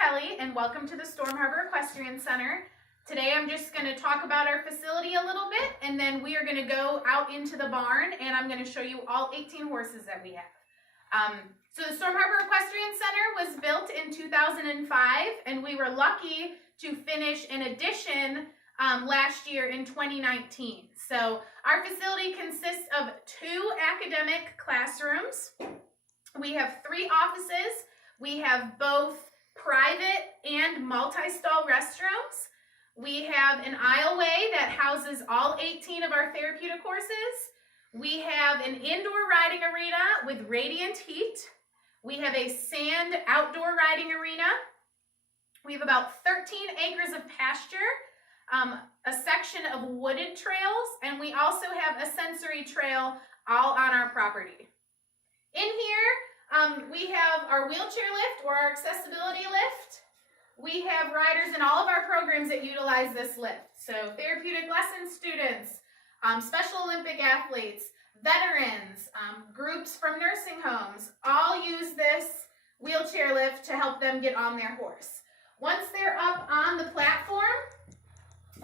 Kelly, and welcome to the Storm Harbor Equestrian Center. Today I'm just going to talk about our facility a little bit, and then we are going to go out into the barn, and I'm going to show you all 18 horses that we have. So the Storm Harbor Equestrian Center was built in 2005, and we were lucky to finish an addition last year in 2019. So our facility consists of 2 academic classrooms. We have 3 offices. We have both private and multi-stall restrooms. We have an aisleway that houses all 18 of our therapeutic horses. We have an indoor riding arena with radiant heat. We have a sand outdoor riding arena. We have about 13 acres of pasture, a section of wooded trails, and we also have a sensory trail all on our property. In here, we have our wheelchair lift or our accessibility lift. We have riders in all of our programs that utilize this lift. So therapeutic lesson students, Special Olympic athletes, veterans, groups from nursing homes, all use this wheelchair lift to help them get on their horse. Once they're up on the platform,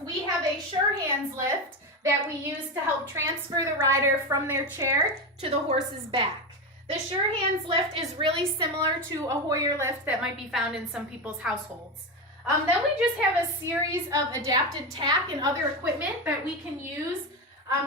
we have a sure hands lift that we use to help transfer the rider from their chair to the horse's back. The sure hands lift is really similar to a Hoyer lift that might be found in some people's households. Then we just have a series of adapted tack and other equipment that we can use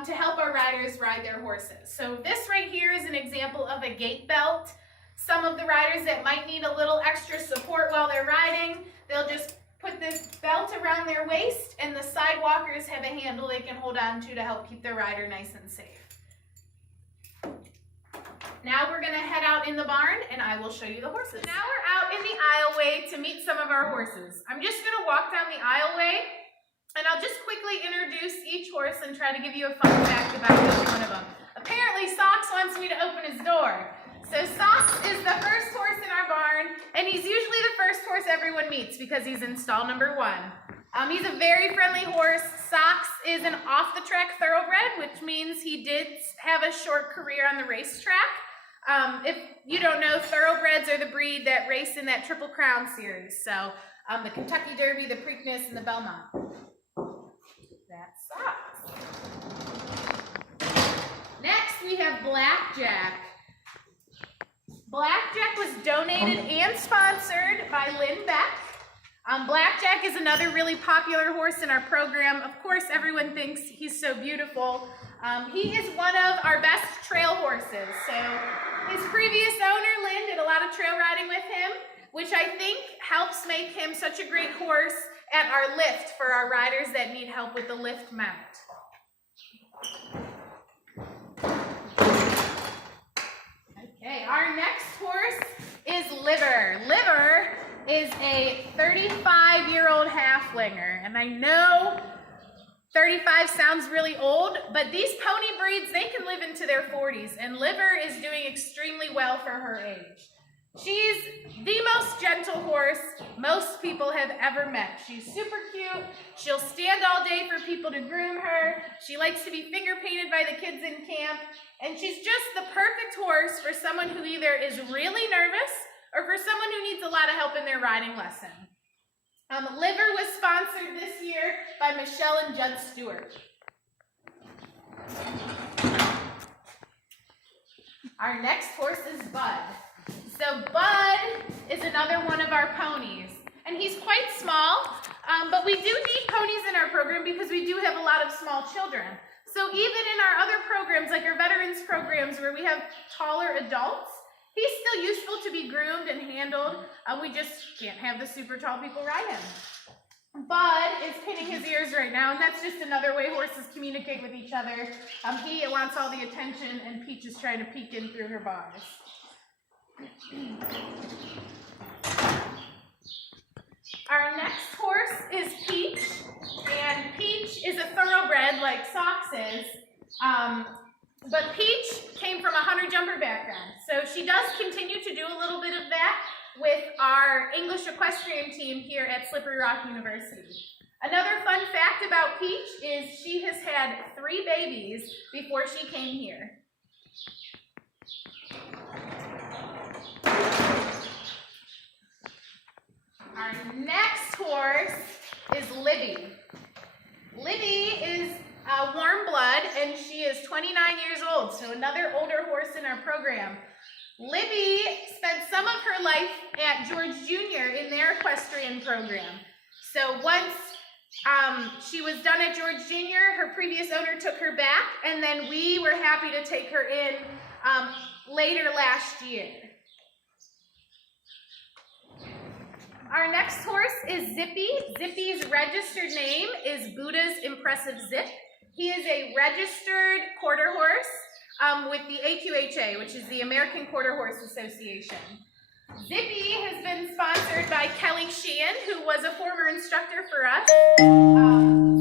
to help our riders ride their horses. So this right here is an example of a gait belt. Some of the riders that might need a little extra support while they're riding, they'll just put this belt around their waist, and the sidewalkers have a handle they can hold on to help keep their rider nice and safe. Now we're going to head out in the barn and I will show you the horses. Now we're out in the aisleway to meet some of our horses. I'm just going to walk down the aisleway and I'll just quickly introduce each horse and try to give you a fun fact about each one of them. Apparently Socks wants me to open his door. So Socks is the first horse in our barn, and he's usually the first horse everyone meets because he's in stall number 1. He's a very friendly horse. Socks is an off-the-track thoroughbred, which means he did have a short career on the racetrack. If you don't know, thoroughbreds are the breed that race in that Triple Crown series. So the Kentucky Derby, the Preakness, and the Belmont. That's Socks. Next, we have Blackjack. Blackjack was donated and sponsored by Lynn Beck. Blackjack is another really popular horse in our program. Of course, everyone thinks he's so beautiful. He is one of our best trail horses. So his previous owner, Lynn, did a lot of trail riding with him, which I think helps make him such a great horse at our lift for our riders that need help with the lift mount. Okay, our next horse is Liver. Liver is a 35-year-old halflinger, and I know 35 sounds really old, but these pony breeds, they can live into their 40s, and Liver is doing extremely well for her age. She's the most gentle horse most people have ever met. She's super cute. She'll stand all day for people to groom her. She likes to be finger painted by the kids in camp, and she's just the perfect horse for someone who either is really nervous or for someone who needs a lot of help in their riding lesson. Liver was sponsored this year by Michelle and Judd Stewart. Our next horse is Bud. So Bud is another one of our ponies, and he's quite small, but we do need ponies in our program because we do have a lot of small children. So even in our other programs, like our veterans programs where we have taller adults, he's still useful to be groomed and handled. We just can't have the super tall people ride him. Bud is pinning his ears right now, and that's just another way horses communicate with each other. He wants all the attention, and Peach is trying to peek in through her bars. Our next horse is Peach, and Peach is a thoroughbred like Socks is, but Peach came from a hunter-jumper background, so she does continue to do a little bit of that with our English equestrian team here at Slippery Rock University. Another fun fact about Peach is she has had 3 babies before she came here. horse is Libby. Libby is a warm blood, and she is 29 years old, so another older horse in our program. Libby spent some of her life at George Jr. in their equestrian program. So once she was done at George Jr., her previous owner took her back, and then we were happy to take her in later last year. Our next horse is Zippy. Zippy's registered name is Buddha's Impressive Zip. He is a registered quarter horse with the AQHA, which is the American Quarter Horse Association. Zippy has been sponsored by Kelly Sheehan, who was a former instructor for us.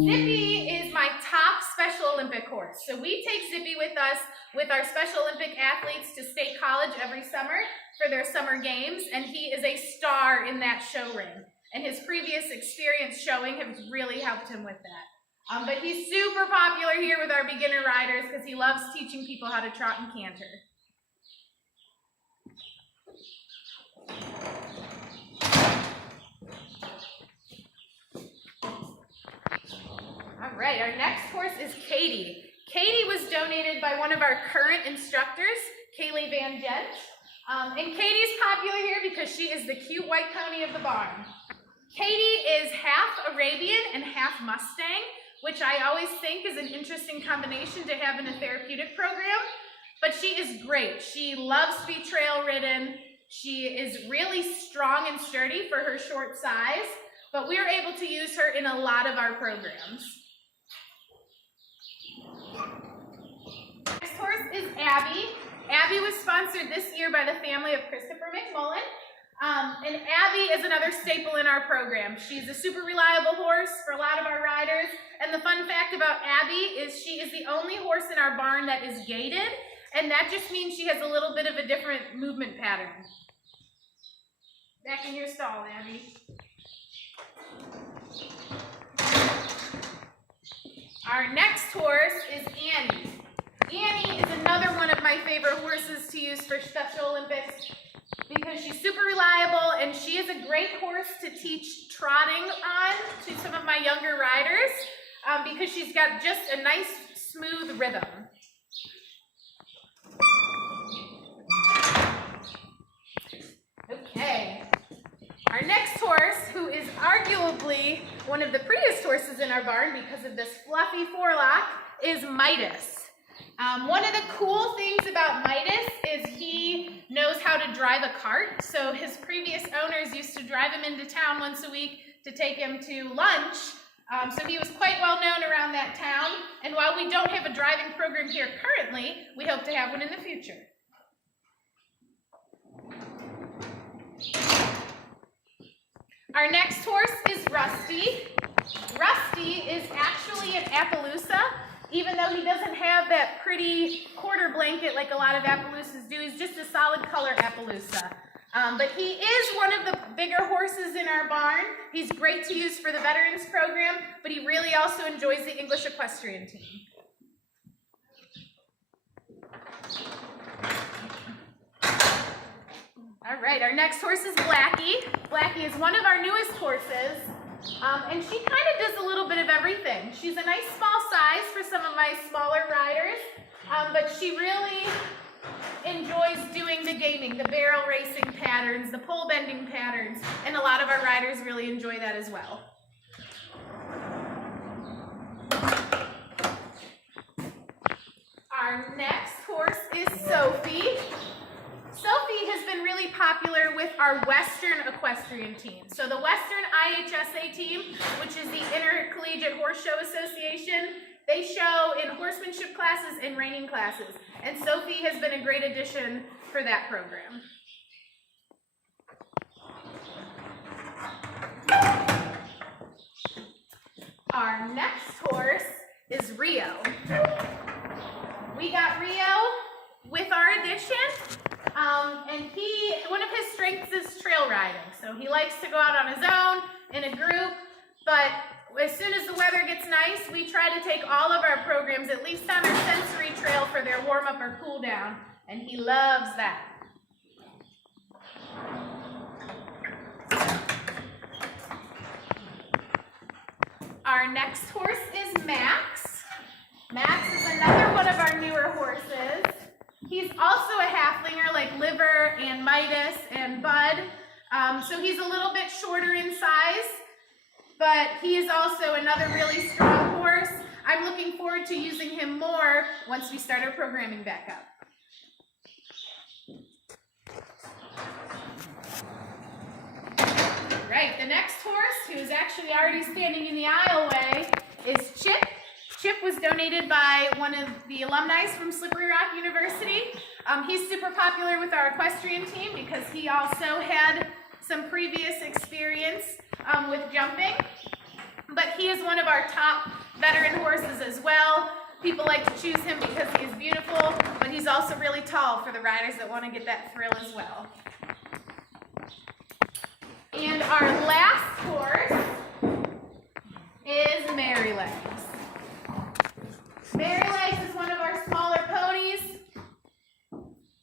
Zippy is my top Special Olympic horse. So we take Zippy with us with our Special Olympic athletes to State College every summer for their summer games, and he is a star in that show ring. And his previous experience showing has really helped him with that. But he's super popular here with our beginner riders because he loves teaching people how to trot and canter. All right, our next horse is Katie. Katie was donated by one of our current instructors, Kaylee Van Gent. And Katie's popular here because she is the cute white pony of the barn. Katie is half Arabian and half Mustang, which I always think is an interesting combination to have in a therapeutic program. But she is great. She loves to be trail ridden. She is really strong and sturdy for her short size, but we are able to use her in a lot of our programs. Next horse is Abby. Abby was sponsored this year by the family of Christopher McMullen. And Abby is another staple in our program. She's a super reliable horse for a lot of our riders. And the fun fact about Abby is she is the only horse in our barn that is gaited, and that just means she has a little bit of a different movement pattern. Back in your stall, Abby. Our next horse is Annie. Annie is another one of my favorite horses to use for Special Olympics because she's super reliable, and she is a great horse to teach trotting on to some of my younger riders because she's got just a nice, smooth rhythm. Okay. Our next horse, who is arguably one of the prettiest horses in our barn because of this fluffy forelock, is Midas. One of the cool things about Midas is he knows how to drive a cart. So his previous owners used to drive him into town once a week to take him to lunch. So he was quite well known around that town. And while we don't have a driving program here currently, we hope to have one in the future. Our next horse is Rusty. Rusty is actually an Appaloosa. Even though he doesn't have that pretty quarter blanket like a lot of Appaloosas do, he's just a solid color Appaloosa. But he is one of the bigger horses in our barn. He's great to use for the Veterans Program, but he really also enjoys the English Equestrian team. All right, our next horse is Blackie. Blackie is one of our newest horses. And she kind of does a little bit of everything. She's a nice small size for some of my smaller riders, but she really enjoys doing the gaming, the barrel racing patterns, the pole bending patterns, and a lot of our riders really enjoy that as well. Our next horse is Sophie. Sophie has been really popular with our Western equestrian team. So the Western IHSA team, which is the Intercollegiate Horse Show Association, they show in horsemanship classes and reining classes. And Sophie has been a great addition for that program. Our next horse is Rio. We got Rio with our addition. And one of his strengths is trail riding. So he likes to go out on his own in a group, but as soon as the weather gets nice, we try to take all of our programs at least on our sensory trail for their warm-up or cool-down, and he loves that. Our next horse is Max. Max is another one of our newer horses. He's also a halflinger like Liver and Midas and Bud. So he's a little bit shorter in size, but he is also another really strong horse. I'm looking forward to using him more once we start our programming back up. Right, the next horse, who's actually already standing in the aisleway, is Chip. Chip was donated by one of the alumni from Slippery Rock University. He's super popular with our equestrian team because he also had some previous experience with jumping. But he is one of our top veteran horses as well. People like to choose him because he is beautiful, but he's also really tall for the riders that want to get that thrill as well. And our last horse is Marylegs. Marylegs is one of our smaller ponies.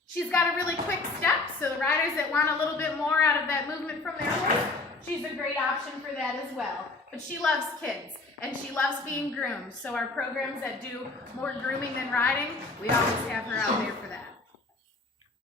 She's got a really quick step, so the riders that want a little bit more out of that movement from their horse, she's a great option for that as well. But she loves kids, and she loves being groomed, so our programs that do more grooming than riding, we always have her out there for that.